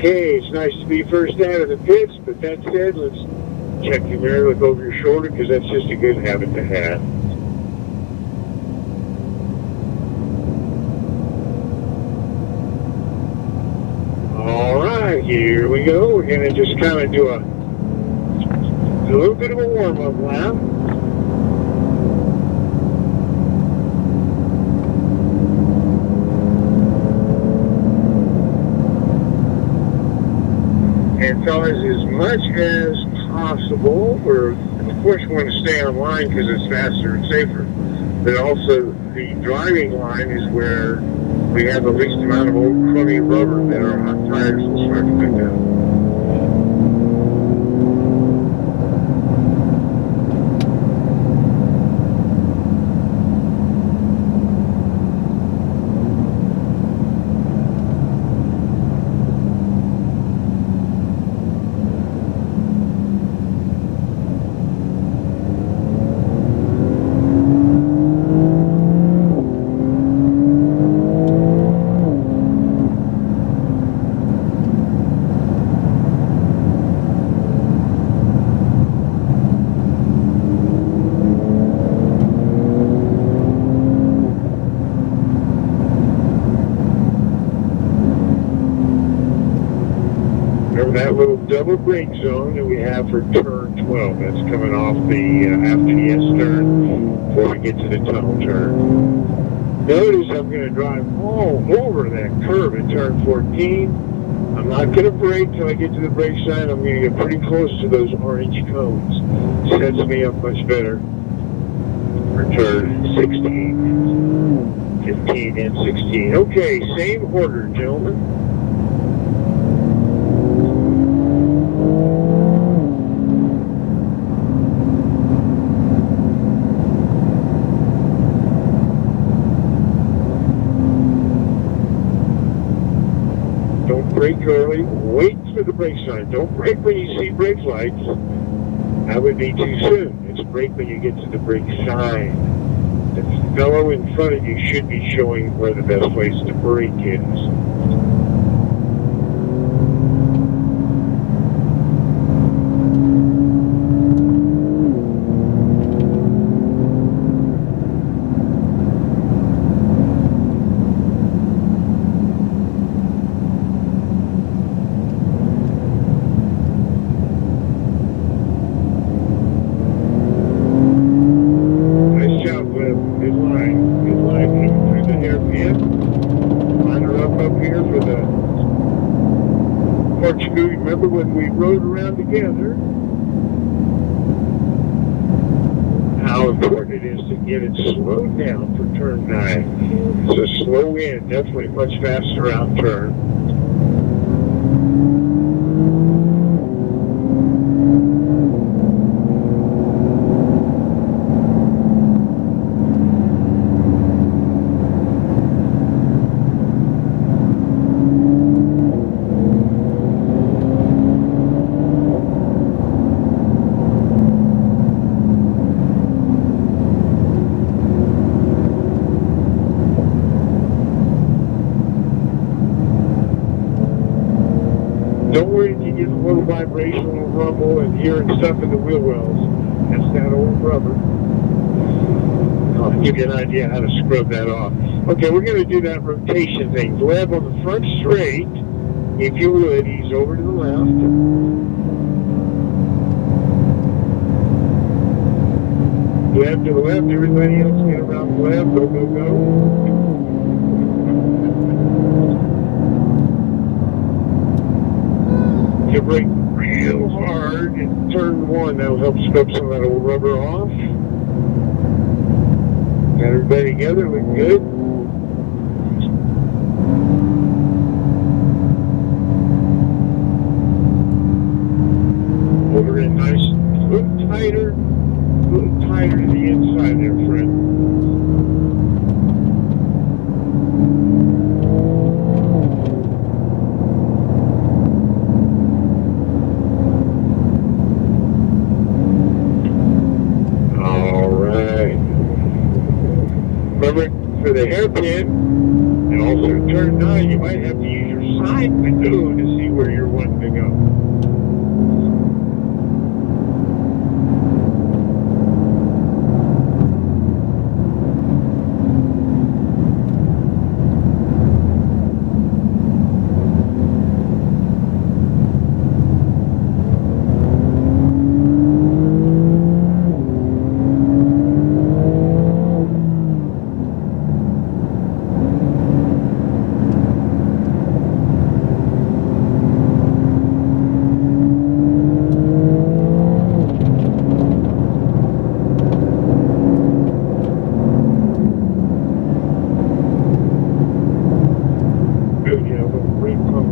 Okay, it's nice to be first out of the pits, but that said, let's check your mirror, look over your shoulder, because that's just a good habit to have. All right, here we go. We're going to just kind of do a little bit of a warm-up lap. And fellas, as much as possible, we're of course want to stay on line because it's faster and safer, but also the driving line is where we have the least amount of old crummy rubber that our hot tires will start to pick up. That little double brake zone that we have for turn 12. That's coming off the after the S-turn before we get to the tunnel turn. Notice I'm going to drive all over that curve at turn 14. I'm not going to brake till I get to the brake sign. I'm going to get pretty close to those orange cones. Sets me up much better for turn 16, 15, and 16. Okay, same order, gentlemen. Brake early, wait for the brake sign. Don't brake when you see brake lights. That would be too soon. It's brake when you get to the brake sign. The fellow in front of you should be showing where the best place to brake is. Remember when we rode around together, how important it is to get it slowed down for turn 9. So slow in, definitely much faster out turn. Don't worry if you get a little vibrational rumble and hearing stuff in the wheel wells. That's that old rubber. I'll give you an idea how to scrub that off. Okay, we're going to do that rotation thing. Gleb on the front straight. If you would, ease over to the left. Gleb to the left. Everybody else get around Gleb. Go, go, go. You brake real hard in turn 1. That'll help scrub some of that old rubber off. Got everybody together, look good. Over in nice, a little tighter to the inside there, friend. Remember, for the hairpin, and also turn 9, you might have to use your side window to see where you're wanting to go.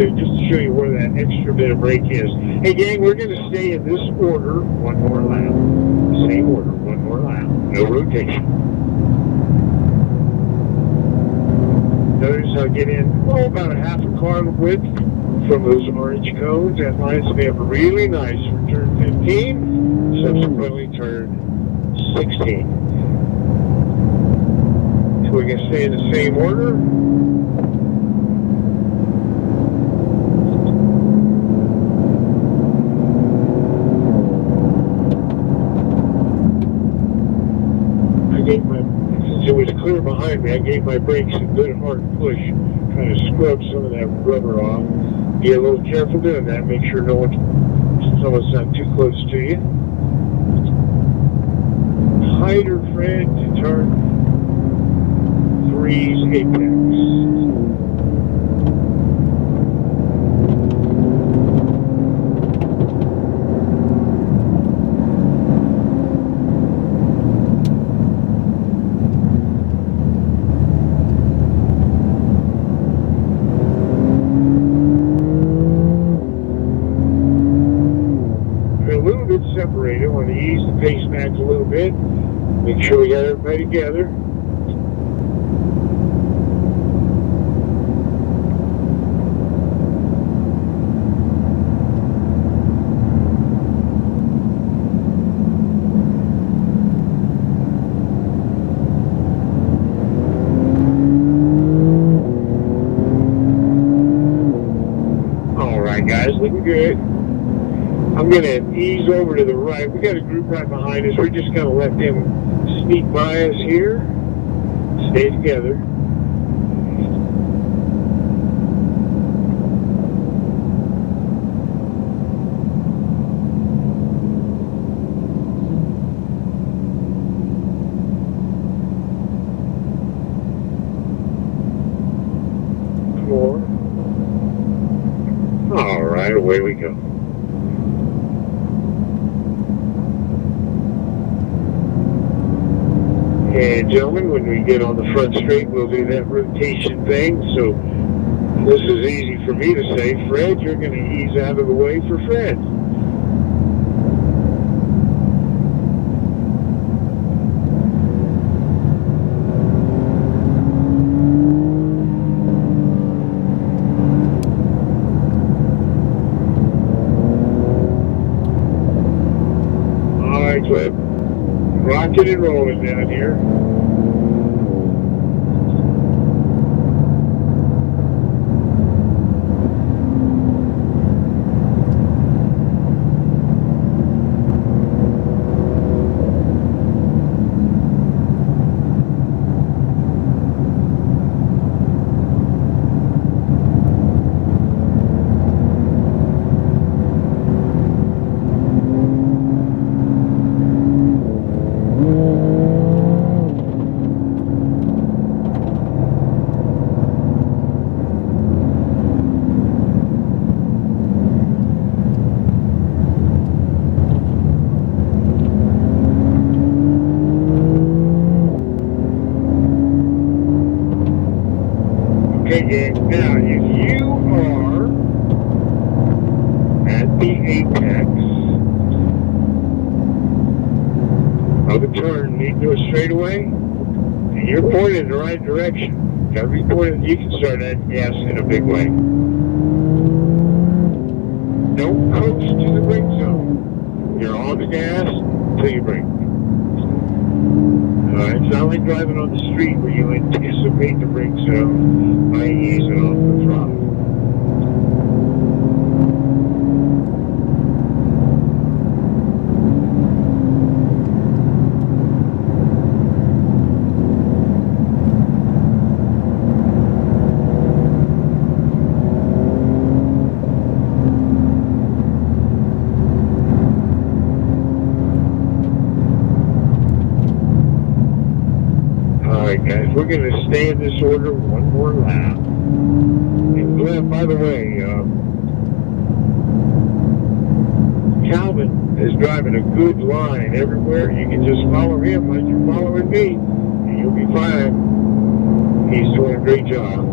Just to show you where that extra bit of brake is. Hey gang, we're going to stay in this order, one more lap. Same order, one more lap. No rotation. Notice I'll get in, about a half a car width from those orange cones. That lines me up really nice for turn 15, subsequently turn 16. So we're going to stay in the same order. Since it was clear behind me, I gave my brakes a good hard push, trying to scrub some of that rubber off. Be a little careful doing that. Make sure someone's not too close to you. Tighter, Fred, to turn 3's apex. Separated. I want to ease the pace back a little bit. Make sure we got everybody together. All right, guys, looking good. I'm going to ease over to the right. We got a group right behind us. We're just going to let them sneak by us here. Stay together. Four. All right, away we go. And gentlemen, when we get on the front straight, we'll do that rotation thing. So this is easy for me to say. Fred, you're going to ease out of the way for Fred. All right, Clip. Rocking and rolling down here. Okay, now if you are at the apex of a turn, leading to a straightaway, and you're pointed in the right direction, gotta be pointed, you can start adding gas in a big way. Don't coast to the brake zone. You're on the gas until you brake. It's not like driving on the street where you anticipate the brake zone by easing off the throttle. going to stay in this order one more lap. And Glenn, by the way, Calvin is driving a good line everywhere. You can just follow him like you're following me, and you'll be fine. He's doing a great job.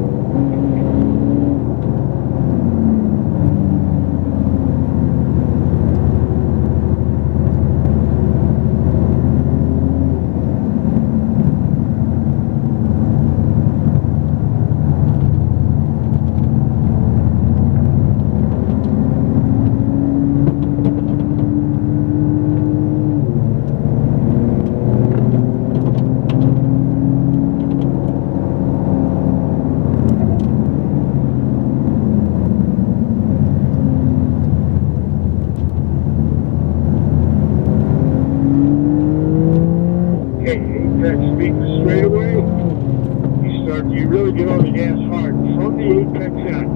You really get on the gas hard from the apex out.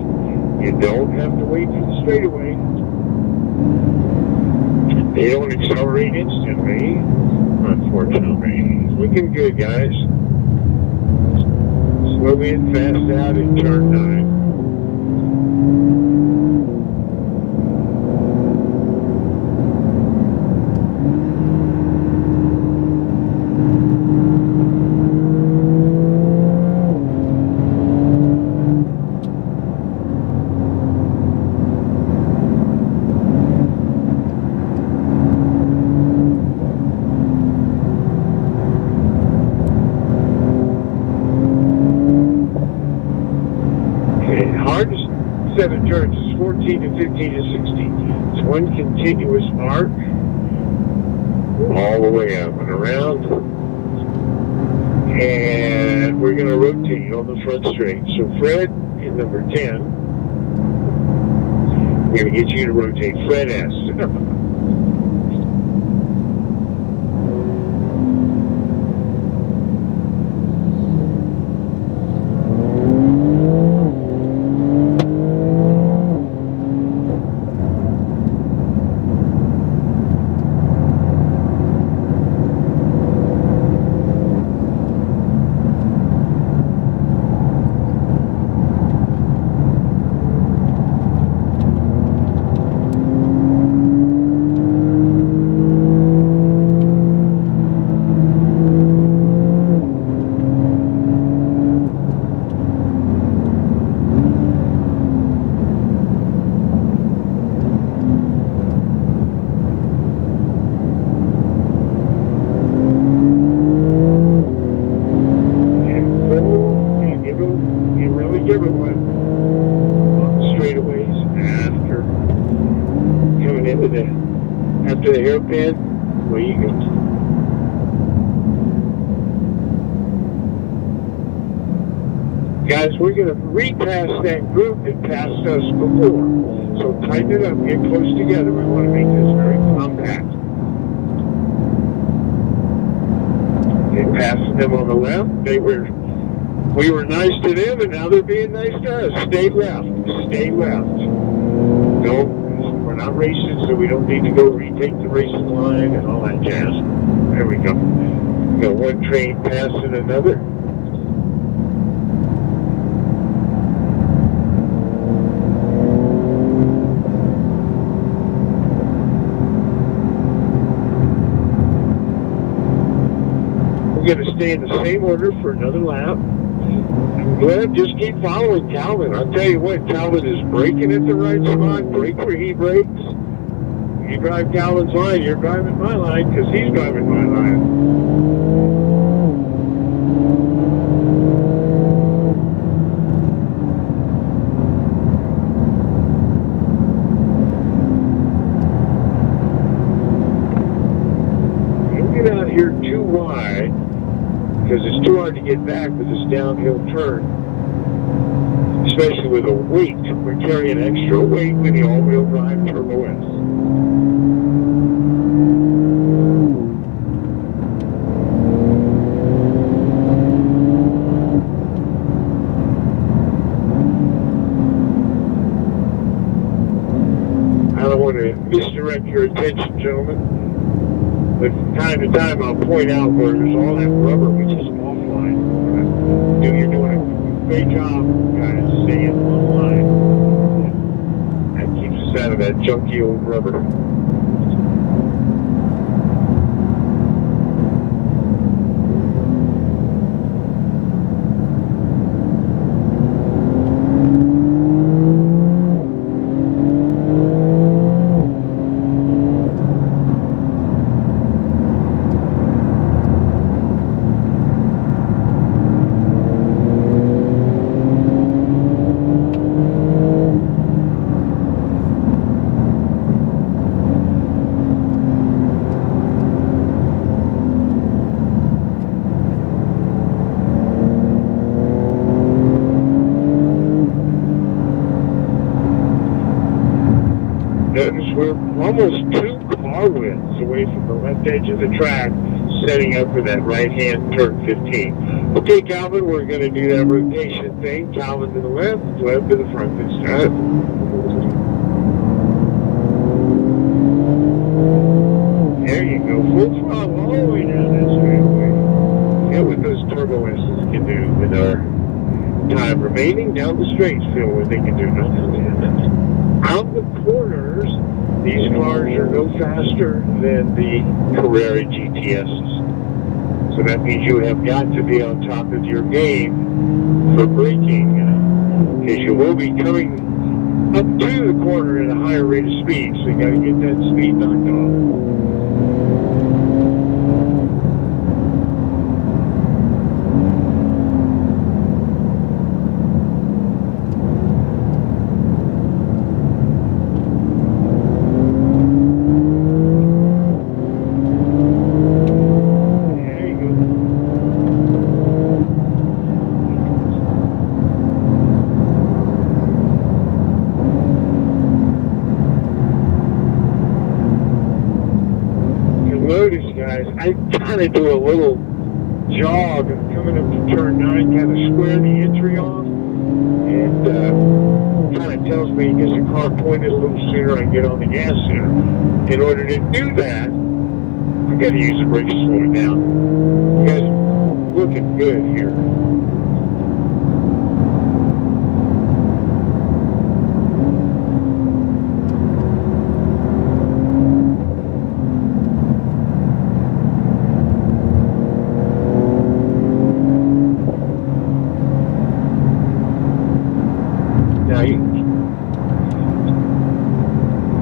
You don't have to wait for the straightaway. They don't accelerate instantly, unfortunately. Looking good, guys. Slow in, fast out in turn 9. Set of turns is 14 to 15 to 16. It's one continuous arc all the way up and around. And we're going to rotate on the front straight. So Fred in number 10, we're going to get you to rotate Fred S. After the hairpin, where you go. Guys, we're going to repass that group that passed us before. So tighten it up, get close together. We want to make this very compact. Okay, passing them on the left. We were nice to them, and now they're being nice to us. Stay left. Stay left. We're not racing, so we don't need to go retake the racing line and all that jazz. There we go. Got one train passing another. We're going to stay in the same order for another lap. Glenn, just keep following Calvin. I'll tell you what, Calvin is braking at the right spot. Brake where he brakes. You drive Calvin's line, you're driving my line because he's driving my line. Don't get out here too wide because it's too hard to get back with this downhill turn. Especially with a weight. We're carrying extra weight with the all-wheel drive Turbo S. I don't want to misdirect your attention, gentlemen, but from time to time I'll point out where there's all that rubber, which is offline. You're doing a great job, guys, staying online. That keeps us out of that junky old rubber. Notice we're almost 2 car widths away from the left edge of the track, setting up for that right-hand turn 15. Okay, Calvin, we're going to do that rotation thing. Calvin to the left, Gleb to the front this time. There you go, full throttle all the way down that straightaway. Yeah, what those turbo S's can do with our time remaining down the straight, feel what they can do. Out the corners, these cars are no faster than the Carrera GTSs. So that means you have got to be on top of your game for braking, because you will be coming up to the corner at a higher rate of speed, so you got to get that speed knocked off. Guys, I kind of do a little jog coming up to turn 9, kind of square the entry off, and kind of tells me, gets the car pointed a little sooner, I get on the gas sooner. In order to do that, I got to use the brakes to slow it down. You guys are looking good here.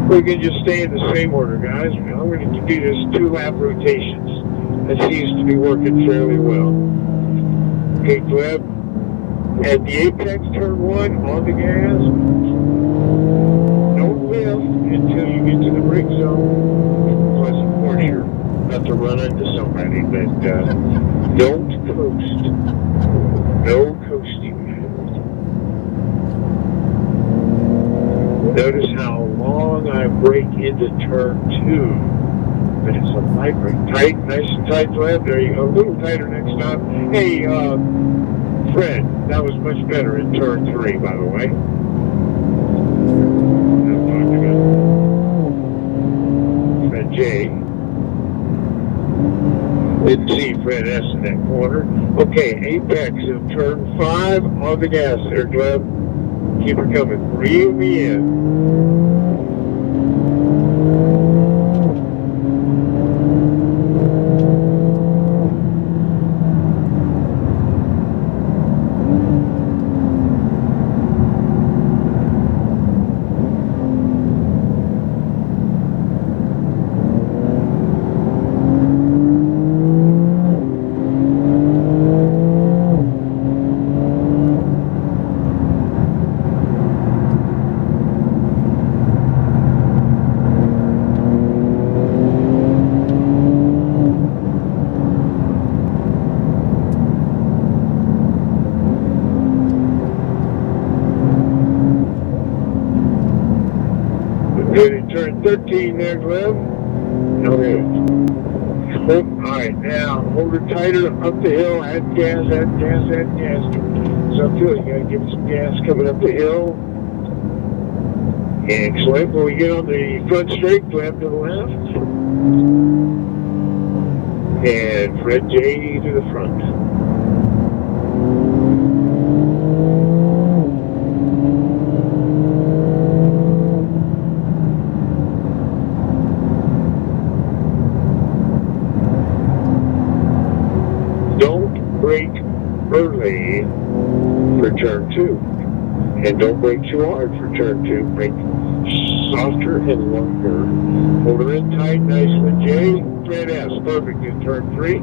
We're going to just stay in the same order, guys. I'm going to do this 2-lap rotations. That seems to be working fairly well. Okay, Gleb, at the apex, turn 1, on the gas. Don't lift until you get to the brake zone. Plus, of course, you're about to run into somebody, but don't coast. No coasting. Notice how long I brake into turn 2, but it's a light brake. Tight, nice and tight, Gleb. There you go. A little tighter next time. Hey, Fred, that was much better in turn 3, by the way. I'm talking about Fred J. Didn't see Fred S in that corner. Okay, apex of turn 5 on the gas there, Gleb. Keep her coming. Reel me in. Good at turn 13 there, Gleb. Okay. Alright, now hold her tighter up the hill, add gas, add gas, add gas. So I feel you gotta give it some gas coming up the hill. Excellent. When we get on the front straight, Gleb to the left. And Fred J to the front. And don't brake too hard for turn 2. Brake softer and longer. Hold her in tight, nice one, Jay. Fred S. Perfect in turn 3.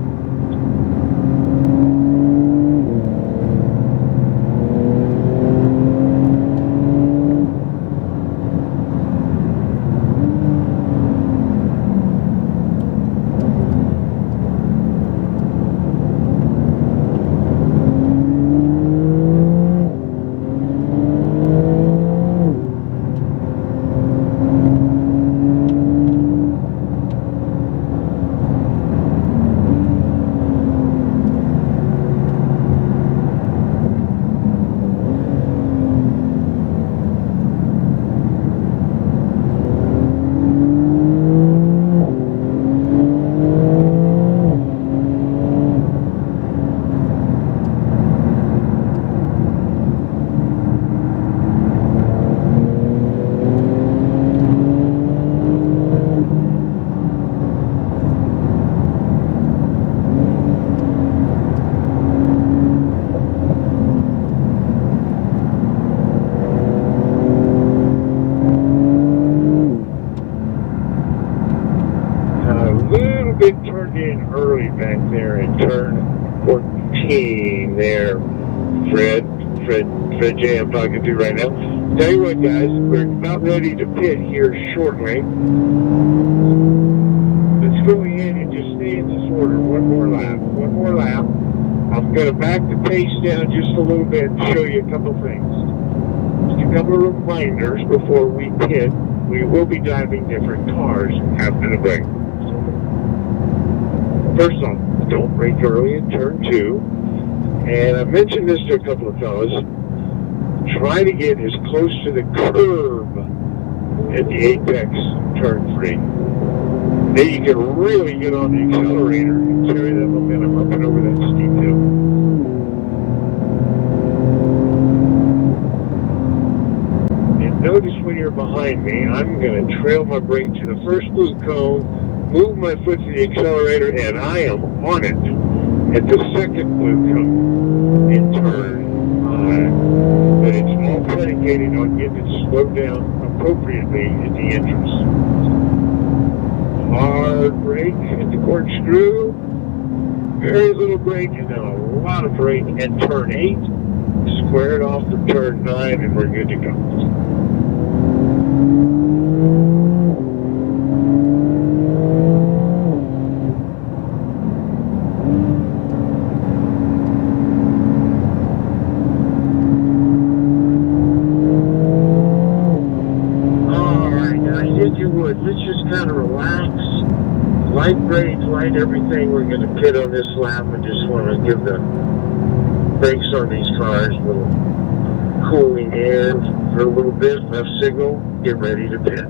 Bit turned in early back there in turn 14 there, Fred J. I'm talking to right now. Tell you what, guys, we're about ready to pit here shortly. Let's go in and just stay in this order. One more lap. I'm going to back the pace down just a little bit and show you a couple things. Just a couple of reminders before we pit. We will be driving different cars after the break. First off, don't brake early in turn 2. And I mentioned this to a couple of fellas. Try to get as close to the curb at the apex turn 3. Then you can really get on the accelerator and carry that momentum up and over that steep hill. And notice when you're behind me, I'm going to trail my brake to the first blue cone, move my foot to the accelerator, and I am on it at the second blue cone in turn 5. But it's all predicated on getting it slowed down appropriately at the entrance. Hard brake at the corkscrew, very little brake, and then a lot of brake at turn 8. Square it off for turn 9, and we're good to go. Let's just kind of relax, light brakes, light everything. We're going to pit on this lap. I just want to give the brakes on these cars a little cooling air for a little bit, left signal, get ready to pit.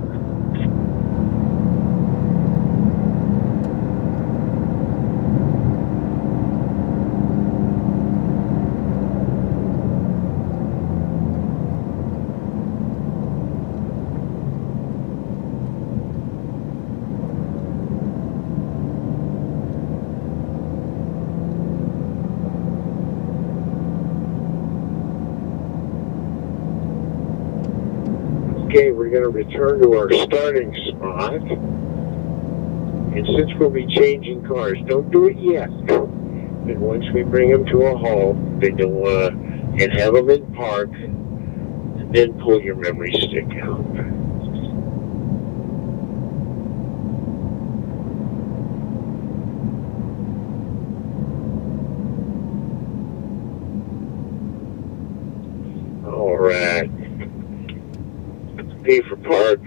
Okay, we're going to return to our starting spot. And since we'll be changing cars, don't do it yet. And once we bring them to a halt, then you'll and have them in park, and then pull your memory stick out. All right. P for park.